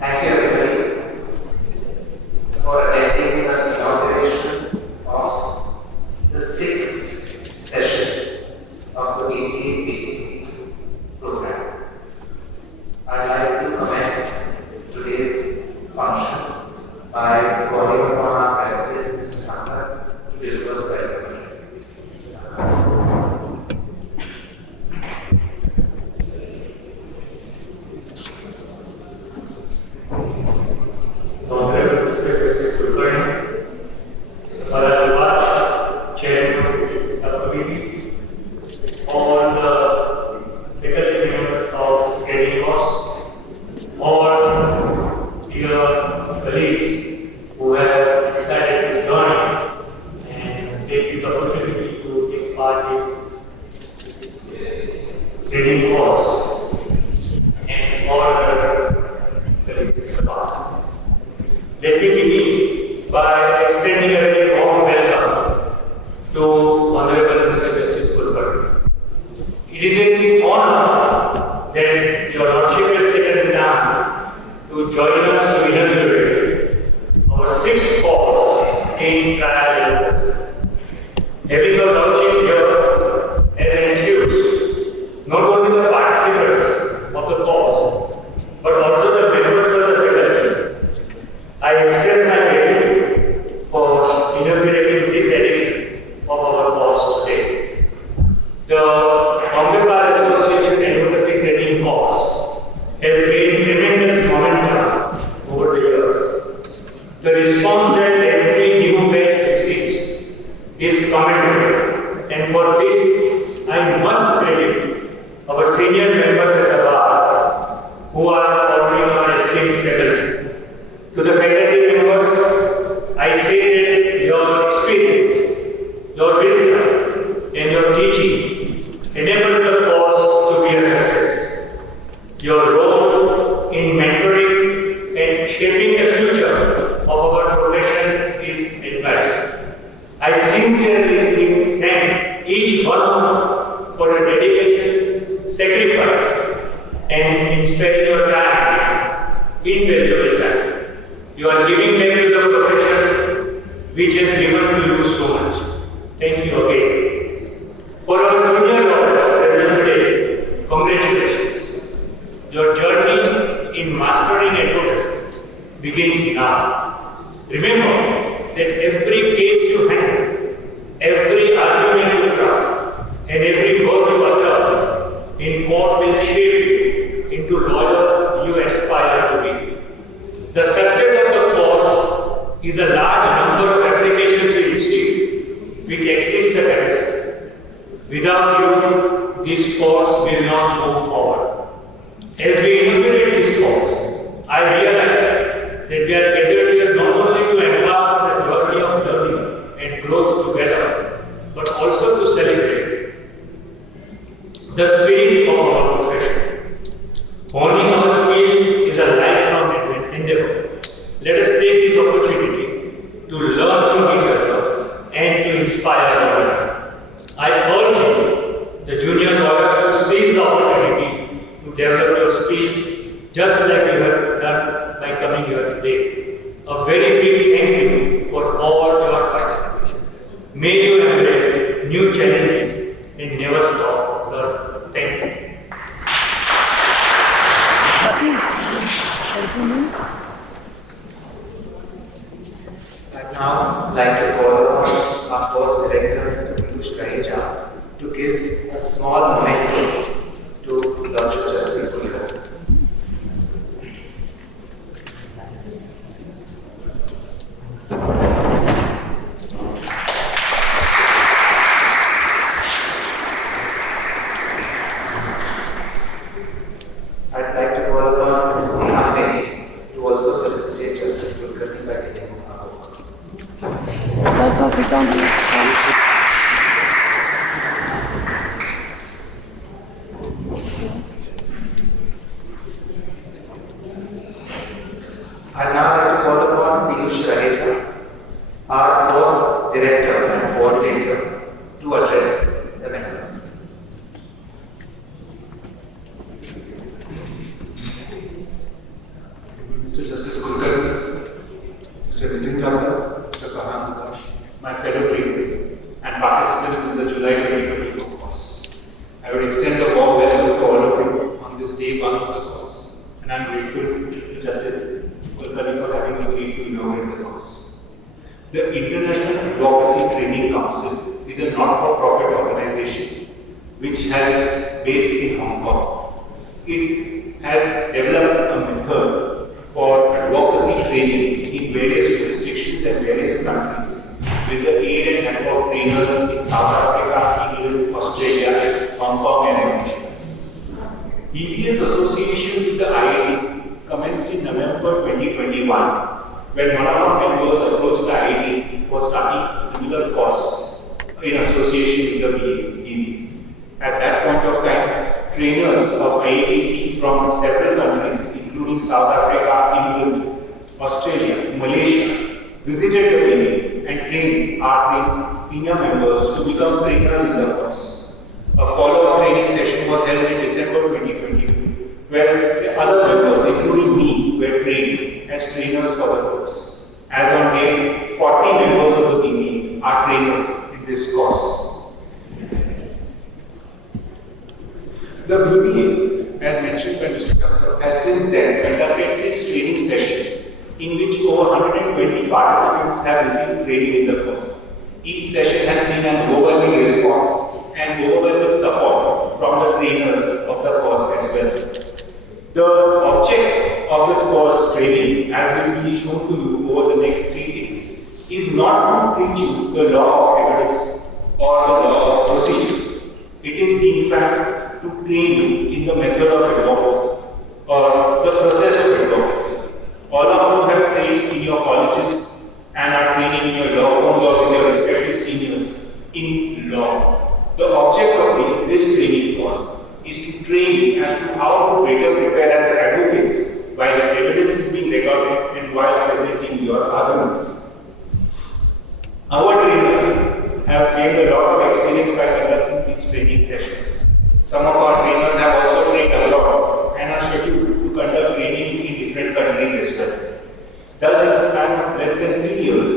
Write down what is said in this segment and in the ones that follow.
Thank you everybody for attending the inauguration of the 6th session of the 18th BTC program. I'd like to commence today's function by calling upon our President, Mr. Thakkar, to deliver the welcome address. Training course and all other colleagues. Let me begin by extending a very warm welcome to Honorable Mr. Justice Kulkarni. It is an honor that Your Lordship has taken time to join us to inaugurate our 6th course in trial advocacy. Having Your Lordship here as enthused not only the participants of the course, but also the members of the faculty, I express my gratitude for inaugurating this edition of our course today. The Bombay Bar Association Advocacy Training Course has gained tremendous momentum over the years. The response that every new batch receives is commendable, and for this I must credit our senior members at the bar who are forming our esteemed faculty. To the faculty members, I say that your experience, your wisdom, and your teaching enables the course to be a success. Your role in mentoring and shaping the future of our profession is admirable. I sincerely thank each one of you for your dedication, sacrifice, and inspiring your time, invaluable time. You are giving back to the profession which has given to you so much. Thank you again. For our junior lawyers present today, congratulations. Your journey in mastering advocacy begins now. Remember that every case you handle, every argument you craft, and every word you utter in court will shape you into lawyer you aspire to be. The success of the course is a large number of applications we receive which exceeds the capacity. Without you, this course will not move forward. As we inaugurate this course, I realize that we are gathered here not only to embark on a journey of learning and growth together, but also to celebrate the spirit of our profession. Honing our skills is a lifelong endeavor. Let us take this opportunity to learn from each other and to inspire one another. I urge you, the junior lawyers, to seize the opportunity to develop your skills just like you have done by coming here today. A very big thank you for all your participation. May you embrace new challenges and never stop learning. Thank you. I'd now like to call upon our course director, Mr. Piyush Raheja, to give a small memento to Lordship Justice Kulkarni. extend a warm welcome to all of you on this day one of the course, and I'm grateful to Justice Kulkarni for having agreed to inaugurate the course. The International Advocacy Training Council is a not-for-profit organization which has its base in Hong Kong. It has developed a method for advocacy training in various jurisdictions and various countries with the aid and help of trainers in South Africa, England, Australia, Hong Kong and Malaysia. BBA's association with the IATC commenced in November 2021 when one of our members approached the IATC for starting a similar course in association with the BBA. At that point of time, trainers of IATC from several countries including South Africa, England, Australia, Malaysia visited the BBA and trained our senior members to become trainers in the course. A follow-up training session was held in December 2022, where other members, including me, were trained as trainers for the course. As on date, 40 members of the BBA are trainers in this course. The BBA, as mentioned by Mr. Thakkar, has since then conducted 6 training sessions in which over 120 participants have received training in the course. Each session has seen an overwhelming response and overwhelming support from the trainers of the course as well. The object of the course training, as will be shown to you over the next 3 days, is not to teach you the law of evidence or the law of procedure. It is in fact to train you in the method of advocacy or the process of advocacy. All of you have trained in your colleges and are training in your law firms or with your respective seniors in law. The object of this training course is to train you as to how to better prepare as advocates while evidence is being recorded and while presenting your arguments. Our trainers have gained a lot of experience by conducting these training sessions. Some of our trainers have also trained abroad and are scheduled to conduct trainings in different countries as well. Thus, in the span of less than 3 years,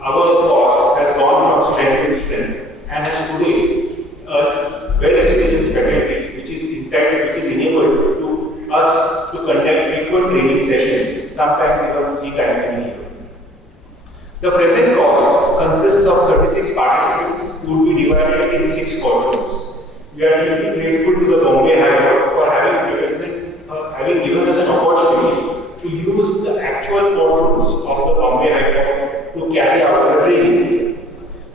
our course has gone from strength to strength and has today a well-experienced faculty which is enabled to us to conduct frequent training sessions, sometimes even 3 times in a year. The present course consists of 36 participants who will be divided in 6 quarters. We are deeply grateful to the Bombay High Court for having given us an opportunity to use the actual courtrooms of the Bombay High Court to carry out the training.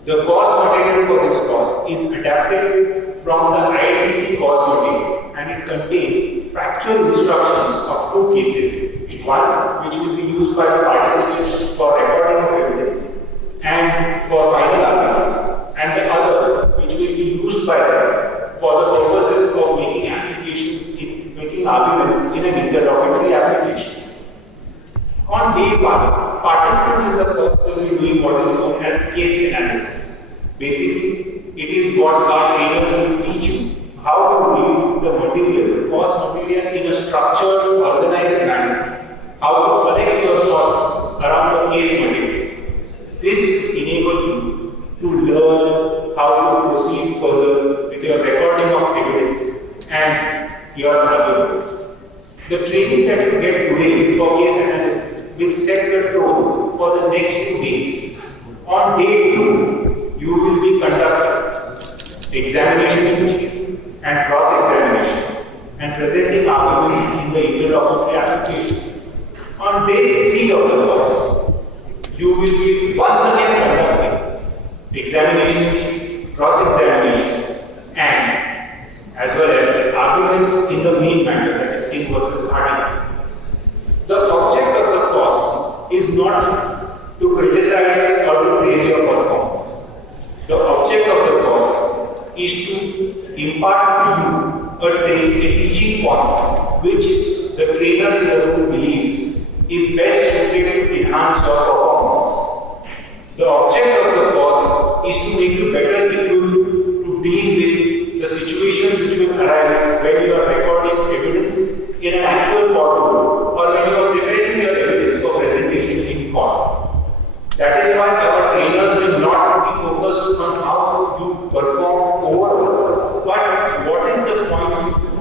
The course material for this course is adapted from the IATC course material and it contains factual instructions of 2 cases. One which will be used by the participants for recording of evidence and for final arguments, and the other which will be used by them for the purposes of making arguments in an interlocutory application. On day 1, participants in the course will be doing what is known as case analysis. Basically, it is what our trainers will teach you how to read the material, the course material in a structured, organized manner. How to collect your thoughts around the case material. This enables you to learn how to proceed further with your recording of evidence and your arguments. The training that you get today for case analysis will set the tone for the next 2 days. On day 2, you will be conducting examination in chief and cross-examination and presenting arguments in the interlocutory application. On day 3 of the course, you will be once again conducting examination in chief, cross-examination, and as well as arguments in the main matter, that is sin versus party. The object of the course is not to criticize or to praise your performance. The object of the course is to impart to you a teaching point which the trainer in the room believes is best suited to enhance your performance. The object of the course is to make you better equipped to deal with the situations which will arise when you are recording evidence in an actual courtroom or when you are preparing your evidence for presentation in court. That is why our trainers will not be focused on how you perform overall, but what is the point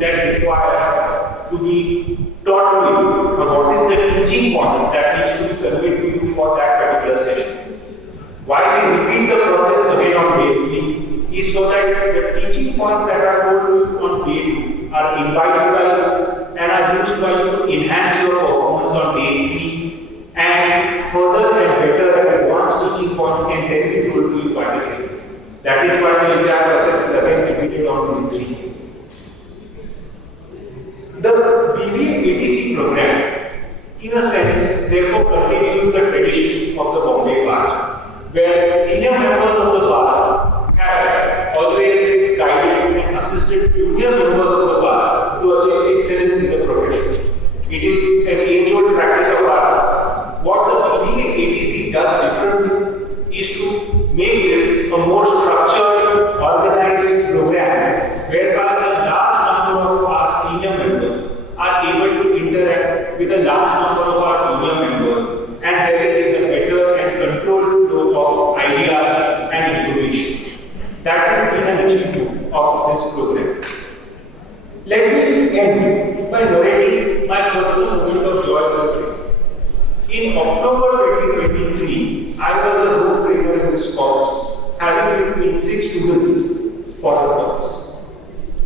that requires to be taught to you, or what is the teaching point that needs to be conveyed to you for that particular session. Why we repeat the process again on day 3 is so that the teaching points that are told to you on day 2 are imbibed by you and are used by you to enhance your performance on day 3, and further and better and advanced teaching points can then be told to you by the trainers. That is why the entire process is again repeated on day 3. The BBA ATC program, in a sense, therefore continues the tradition of the Bombay Bar, where senior members of the bar have always guided and assisted junior members of the bar to achieve excellence in the profession. It is an age-old practice of our. What the BBA ATC does differently is to make this a more structured, organized program, whereby a large number of our senior members are able to interact with a large number of our junior members, and there is a better and controlled flow of ideas and information. That has been an achievement of this program. Let me end by narrating my personal moment of joy as a trainer. In October 2023, I was a road trainer in this course, having between 6 students for the course.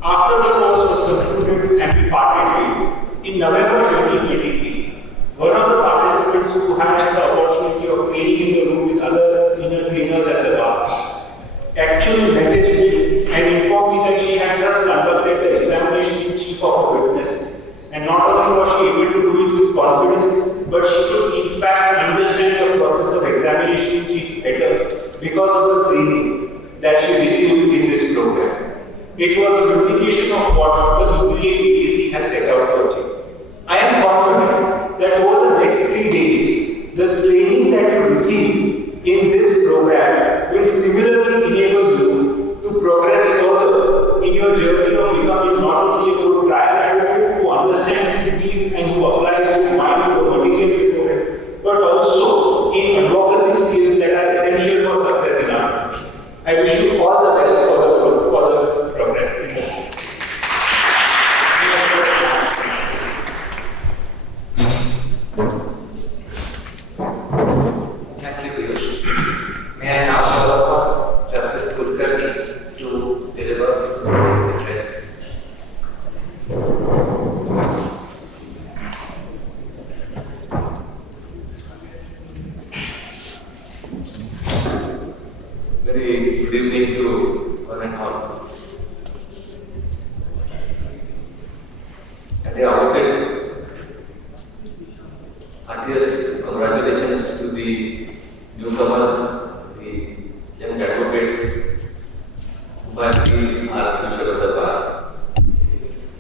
After the course was concluded and we parted ways, in November 2023, one of the participants who had the opportunity of training in the room with other senior trainers at the bar actually messaged me and informed me that she had just conducted the examination in chief of a witness. And not only was she able to do it with confidence, but she could in fact understand the process of examination in chief better because of the training that she received in this program. It was a vindication of what the BBA ATC has set out to achieve. I am confident that over the next 3 days, the training that you receive in this program will similarly enable you to progress further in your journey of becoming not only a good trial advocate who understands his brief and who applies his mind to the material before it, but also in advocacy skills that are essential for success in our profession. I wish you all the best for the progress in the Thank you, Piyush. May I now call upon Justice Kulkarni to deliver his address. Very good evening to one and all. At the outset, heartiest congratulations to the newcomers, the young advocates who I feel are the future of the bar.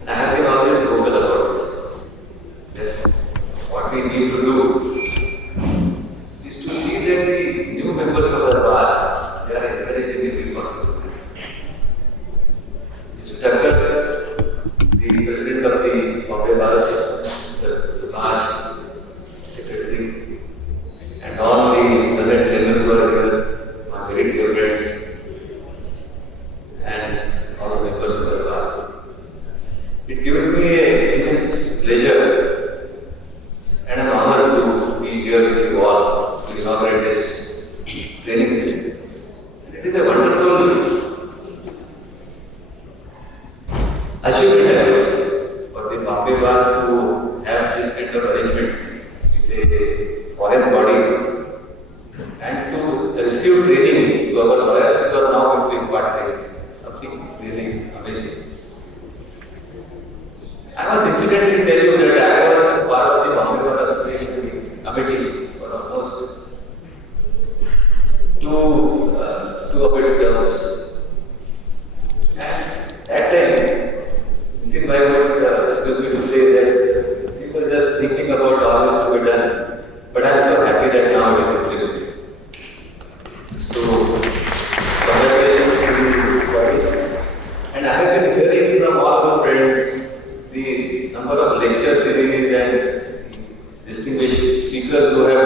And I have been always vocal about this, that what we need to do is to see that the new members of the bar, they are encouraging every possible way. Mr. Thakkar, the president of the Bombay Bar Association, the March secretary, and all the other trainers who are here, my very dear friends, and all the members of the bar. It gives me an immense pleasure and an honor to be here with you all to inaugurate this training session. And it is a wonderful achievement, I would say, for the Bombay Bar to have this kind of arrangement with a foreign body and to receive training to our lawyers who are now going to impart training. Something really amazing. I must incidentally tell you that I was part of the Bombay Bar Association committee for almost two of its terms. And that time, Nitin Bhai would excuse me to say that we were just thinking about all this to be done, but I am so happy that now it is implemented. So, congratulations to everybody. And I have been hearing from all the friends the number of lecture series and distinguished speakers who have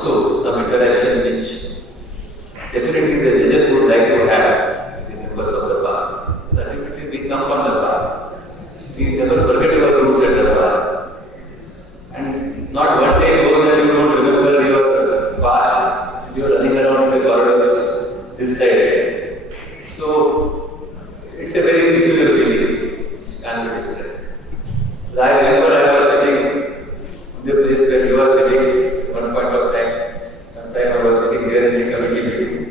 also some interaction which definitely the judges would like to have with the members of the bar. Ultimately, we come from the bar. We never forget our roots at the bar. And not one day goes that you don't remember your past. You are running around in the corridors this side. So it's a very peculiar feeling which can't be described. I remember I was sitting in the place where you are sitting one point of time. Sometimes I was sitting there in the committee meetings.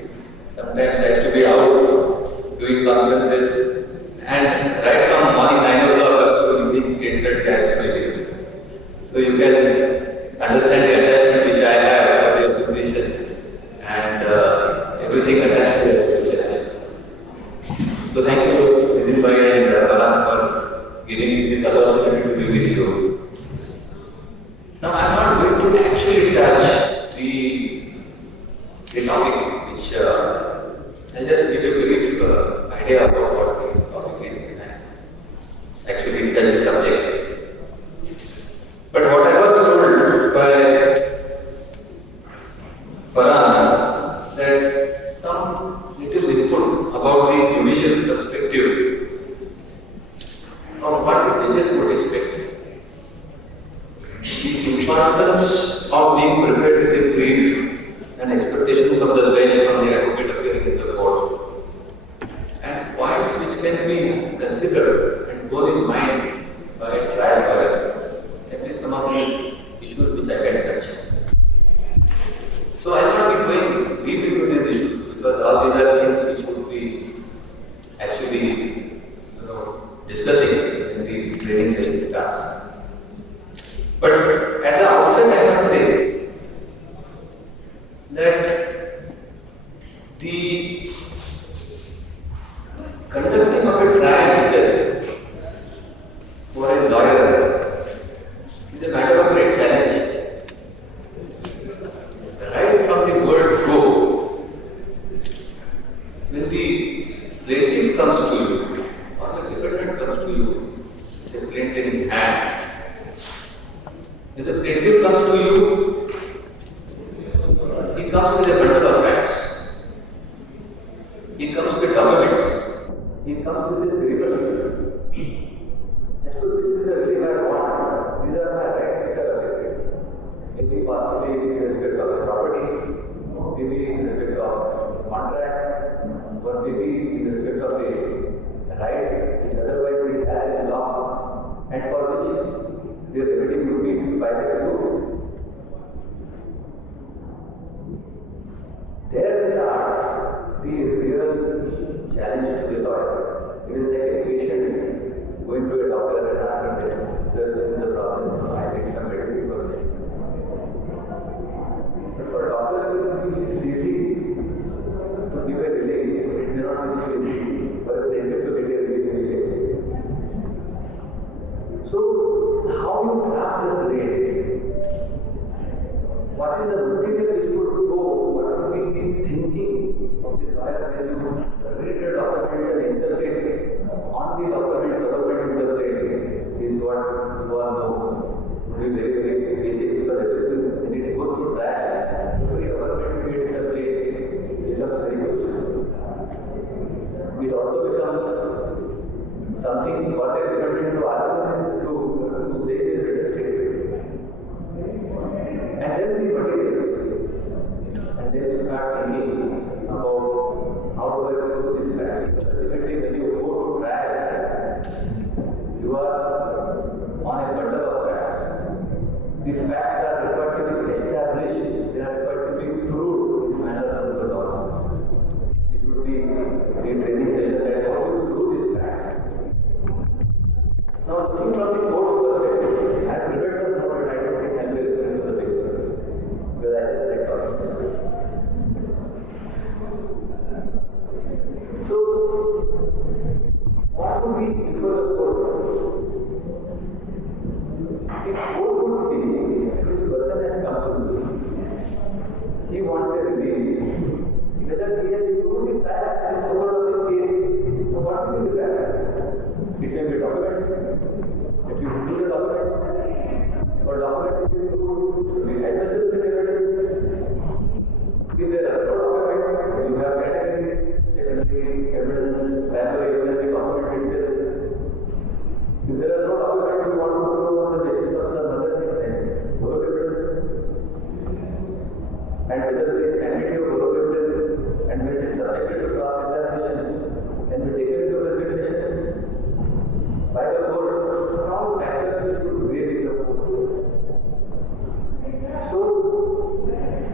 Sometimes I used to be out doing conferences. And right from morning 9 o'clock up to evening 8:30 I used to be there. So you can understand the attachment which I have for the association and everything attached to the association. So thank you Nidhin Bhai and Farhan for giving me this opportunity to be with you. Now I am not going to actually touch the topic which I'll just give you a brief idea about what the topic is and actually touch the subject. But what I was told by Farhan that some little input about the judicial perspective of what the judges would expect. The importance of being prepared with a brief and expectations of the bench from the advocate appearing in the court, and points which can be considered and borne in mind by a trial lawyer, at least some of the issues which I can touch. So I will not be going deep into these issues because all these are things which would be actually discussing when the training session starts. But at the outset I must say that the conducting of a trial itself for a lawyer is a matter of great challenge. Right from the word go, when the plaintiff comes to you or the defendant comes to you, with a plaintiff in hand, when the plaintiff comes to you, he comes with a bundle of facts. He comes with documents. He comes with his grievance. As to this is the relief I want. These are my rights which are affected. Maybe possibly in respect of the property, maybe in respect of the contract, or maybe in respect of the right which otherwise he has in law, and for which the remedy would be to file a suit. There starts the real challenge to the lawyer. It is like a patient going to a doctor and asking them, "Sir, this is the problem. I need some medicine for this." But for a doctor, it is easy to give a relief. It may not be so easy for a plaintiff to get a relief immediately. So, how you draft the claim? What is the material which would go? What would be the thinking of the lawyer when you read the documents and interpret on the documents in the claim is what you all know. It will be very, very basic because everything when it goes to trial, every argument made in the claim becomes very good. It also becomes something what a defendant to argue to say is written statement. And then the materials, and then you start thinking about how do I and whether there is sanctity of oral evidence and when it is subjected to cross-examination can be taken into consideration by the court. All factors which would weigh with the court. So,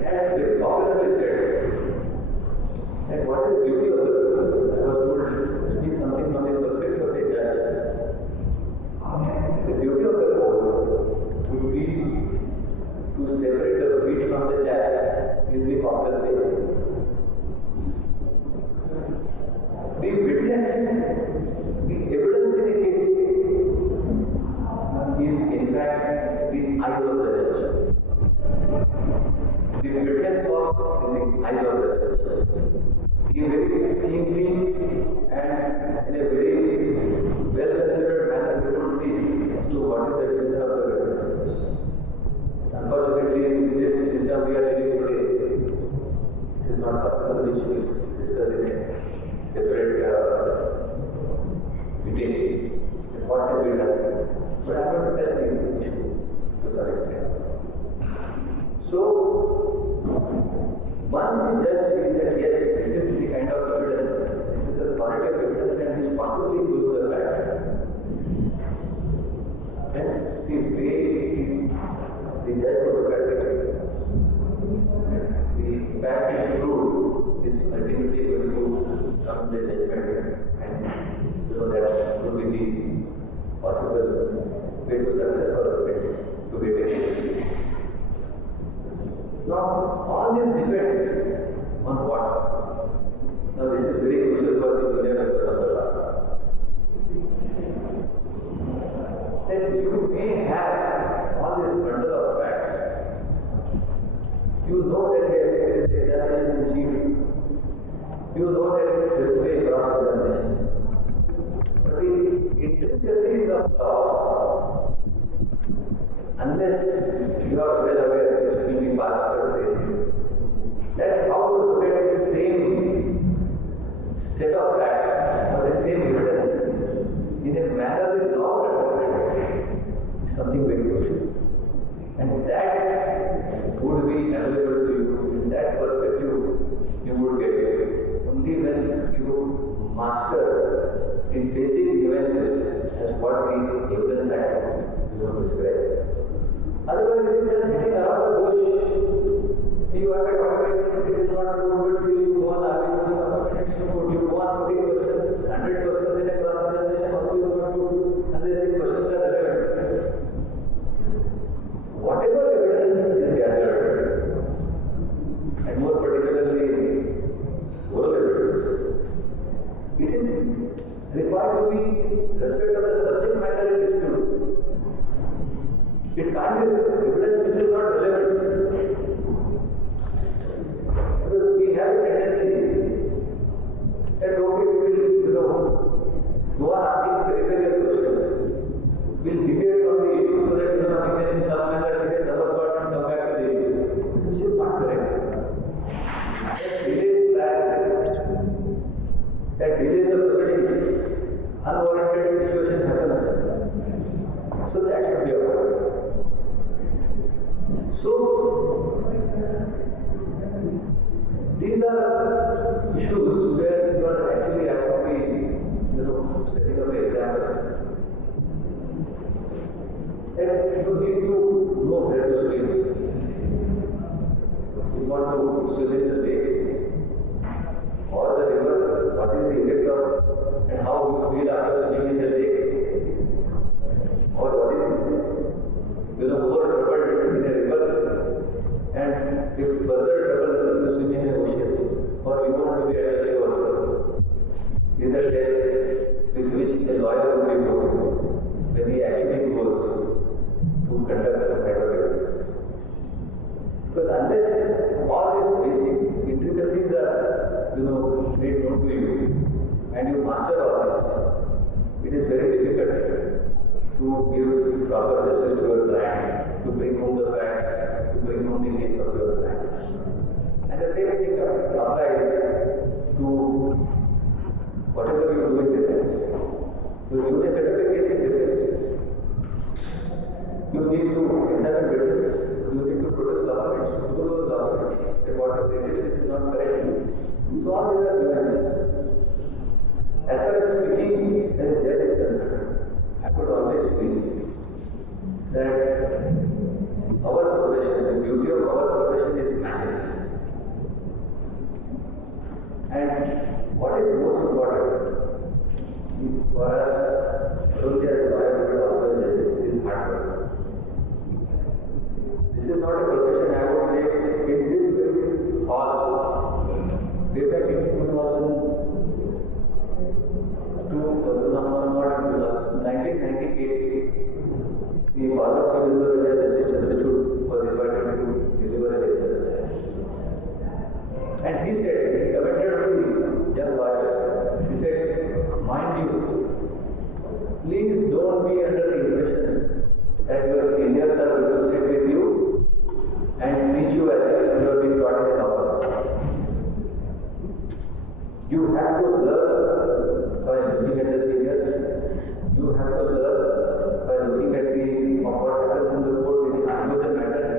as very popularly said, that what is the beauty of the court? I was told to speak something from the perspective of a judge. The beauty of the court would be to separate the wheat from the chaff, is the popular saying. The witness, the evidence in a case is in fact the eyes of the judge. The witness box is the eyes of the judge. He very keenly and in a very well considered manner we would see as to what is the demeanor of the witness. Unfortunately, in this system we are living today, it is not possible which we will discuss in a separate meeting. What can be done? But I am going to test the issue to some extent. So, once the judge says that yes, this is the kind of evidence, this is the quality of evidence and which possibly proves the fact, then the way the judge would look at it, the fact is proved is ultimately going to come to the judgment and that would be the possible way to success for the plaintiff to get it. Now, all this depends on what? Now, this is very crucial for the junior members of the law. That you may have all this bundle of facts. You know that yes, there is the examination in chief. You know that there will be a cross-examination. But the intricacies of law, unless you are well aware, which will be part of your training, that how to look at the same set of facts or the same evidence in a manner the law understands is something very crucial. And that would be available to you. In that perspective, you would get it only when you master the basic nuances as what the evidence act prescribe. Otherwise, it is just hitting around the bush. You have a document, it is not true, but still you go on arguing with the document, it's true. You go on putting questions, 100 questions in a cross-examination also is not true, unless the questions are relevant. Whatever evidence is gathered, and more particularly oral evidence, it is required to be respect of the subject matter in dispute. It can't be evidence which is not relevant. Because we have a tendency that okay, we will, go on asking peripheral questions. We'll debate on the issue so that we can in some manner take a sort and come back to the issue, which is not correct. That delays plans, that delays the proceedings, unwarranted situation happens. So that should be avoided. So these are issues where you are actually have to be, setting up an example. And you need to know where to swim. You want to swim in the lake or the river, what is the effect of and how you feel after swimming in the lake? Or what is, more trouble in a river and if further trouble you swim in an ocean or you want to be at the shore. Is the test with which a lawyer will be put when he actually goes to conduct some kind of evidence. Because unless all these basic intricacies are, made known to you and you master all this, it is very difficult to give proper justice to your client, to bring home the facts, to bring home the case of your client. And the same thing applies to whatever you do in defense. Because you may set up a case in defense. You need to examine witnesses, you need to produce documents, to do those documents. The what the plaintiff says is not correct. So all these are nuances. As far as speaking as a judge is concerned, I could always feel that our profession, the beauty of our profession is matches. And what is most important is for us, not only as lawyers but also as judges, is hard work. This is not a profession I would say in this way all. Way back in 1998, the former civil service assistant Richard was invited to deliver a lecture. And he said, he commented to the young lawyers, he said, mind you, please don't be under the impression that your seniors are going to sit with you and teach you as if you have been taught in a law college. You have to learn by looking at the seniors. You have to learn by looking at what happens in the court when he argues a matter.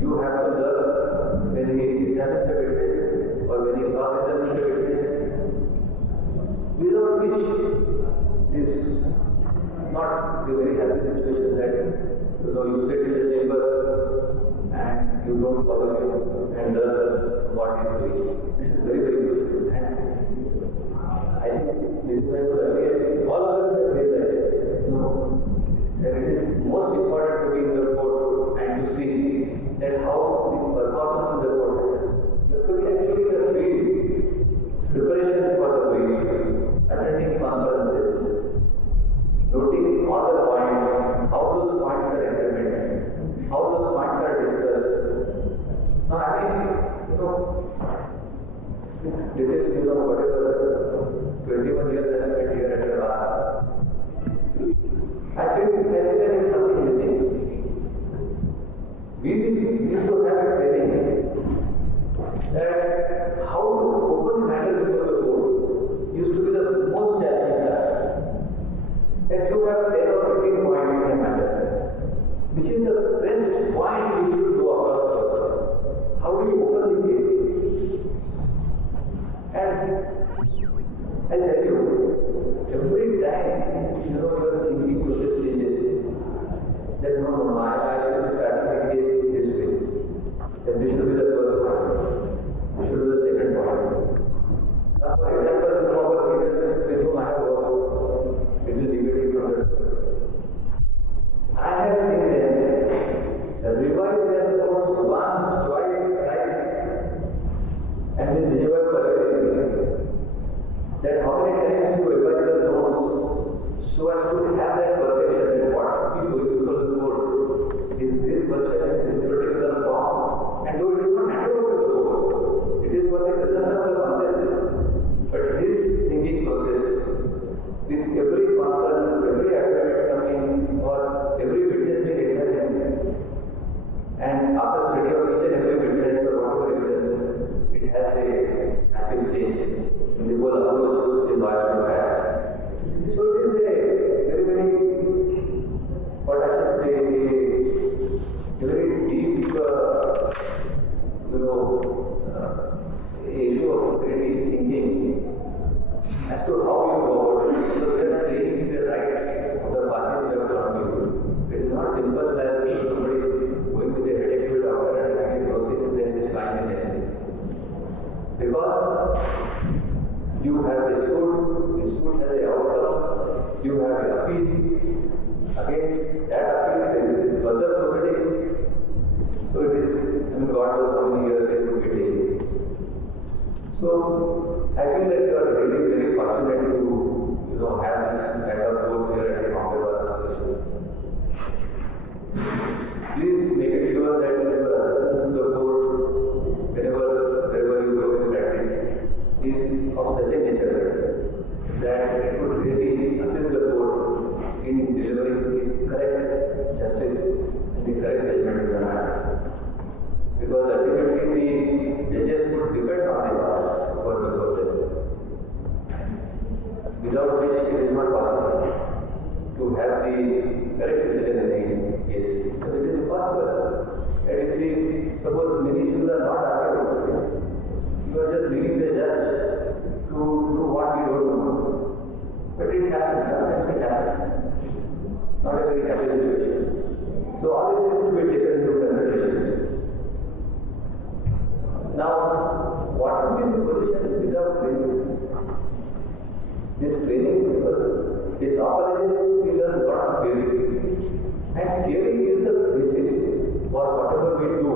You have to learn when he examines a witness or when he cross-examines a witness. Without which is not a very happy situation that you sit in the chamber and you don't follow him and learn what he is doing. This is very, very crucial. And I think this is why all of us have realized that it is most important to be in the court and to see that how the performance in the court happens. You have to be actually in the field, preparation for the briefs, attending conferences, noting all the points, how those points are examined, how those points are discussed. Now, I mean, whatever 21 years I spent here at the bar, I feel that there is something missing. We used to have a training that how to open matter before the court used to be the most challenging task. That you have 10 or 15 points in a matter, which is the best point you should go across first. How do you open the case? And I tell you, every time your thinking process changes. That I should be starting the case this way. That this should be the first point. This should be the second point. Now, for example, some of our seniors with whom I have worked, it will debate from that point. I have seen them revise their notes once, twice, thrice, and this deliver perfectly. That how many times you revise the notes so as to have that perfection in what should be going before the court. Is this version in this particular form? And though it is not handed over to the court, it is for the preservation of the concept. But his thinking process, with every conference, every academic coming, or every witness being examined, and after study of each and every witness or whatever evidence, it has a massive change in the whole approach the lawyer should have. So it is a very, very, what I should say, a very deep, issue of creative thinking as to how you go about it. So we are training the rights of the parties we have gone to. It is not simple as somebody going with a headache to a doctor and having a procedure and then just finding the necessary. Because you have a suit has an outcome, you have an appeal, against that appeal there is further proceedings. So it is, God knows how many years it would be taking. So I feel that you are really very fortunate to have this kind of course here at the Bombay Bar Association. Please make it sure that your assistance to the court, wherever you go in practice, is of such a nature that it would really assist the court in delivering the correct justice and the correct judgment in the matter. Because ultimately the judges would depend on the laws for the court. Without which it is not possible judge to do what we don't know. But it happens, sometimes it happens. It's not a very happy situation. So all this has to be taken into consideration. Now, what would be the position without training? This training, because the law colleges we learn a lot of theory, and theory is the basis for whatever we do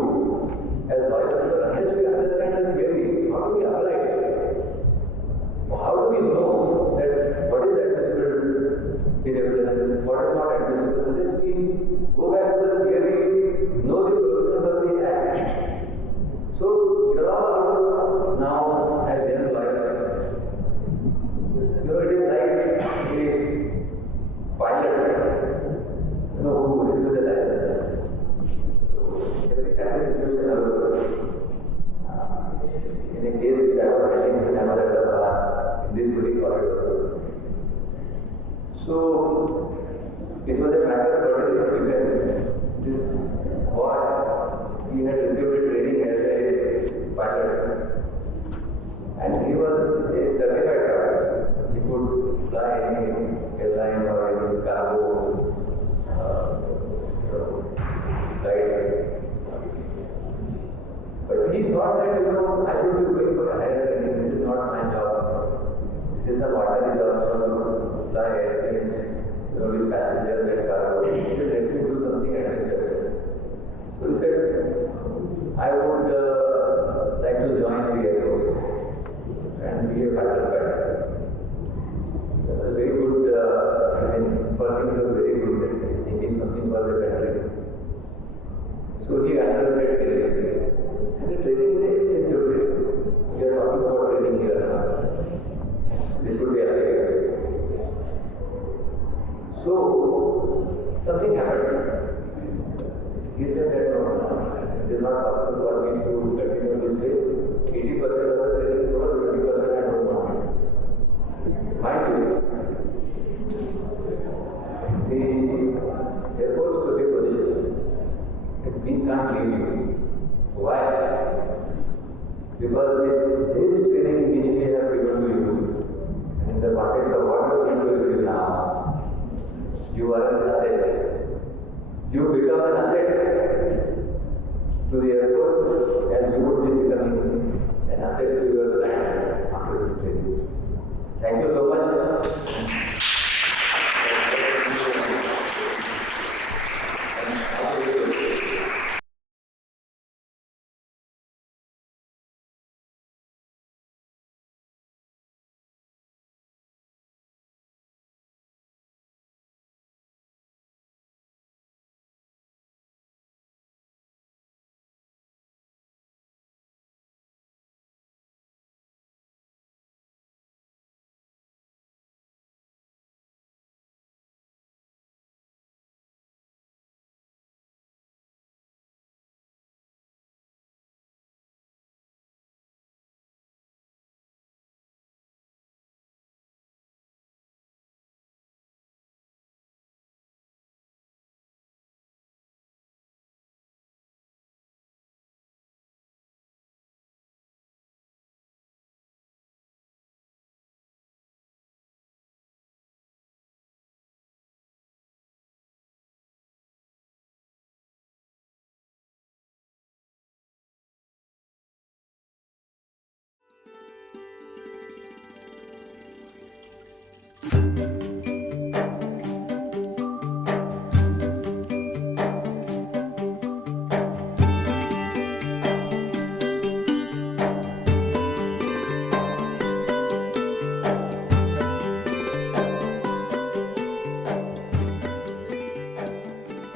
as lawyers. Unless we understand the theory, how do we apply it? How do we know that what is admissible in evidence, what is not admissible? Unless we go back to the theory, know the provisions of the act. So, you all now as young lawyers, it is like a pilot, who receives the license. So, every kind of situation arose. In a case which I was handling when I was at the bar, in this very corridor. So, it was a matter of particular defense. This boy, he had received a training as a pilot, and he was a certified pilot. He could fly any airline or any cargo flight. But he thought that, I should be going for a higher training. This is not my job. This is a ordinary job to fly airplanes, with passengers and cargo. He said, let me do something adventurous. So he said, I would like to join the Air Force and be a fighter pilot. That was very good, for him it was very good that he is thinking something for the country. So he underwent training. And the training is extensive training. We are talking about training here now. This would be applicable. So, something happened. He said that it is not possible for me to continue this way. 80% of the training is over, 20% I don't want it. Mind you, the Air Force took a position that we can't leave you. Why? Because with this training which we have given to you, in the context of what you are going to receive now, you are an asset. You become an asset to the Air Force as you would be becoming an asset to your land after this training. Thank you so much.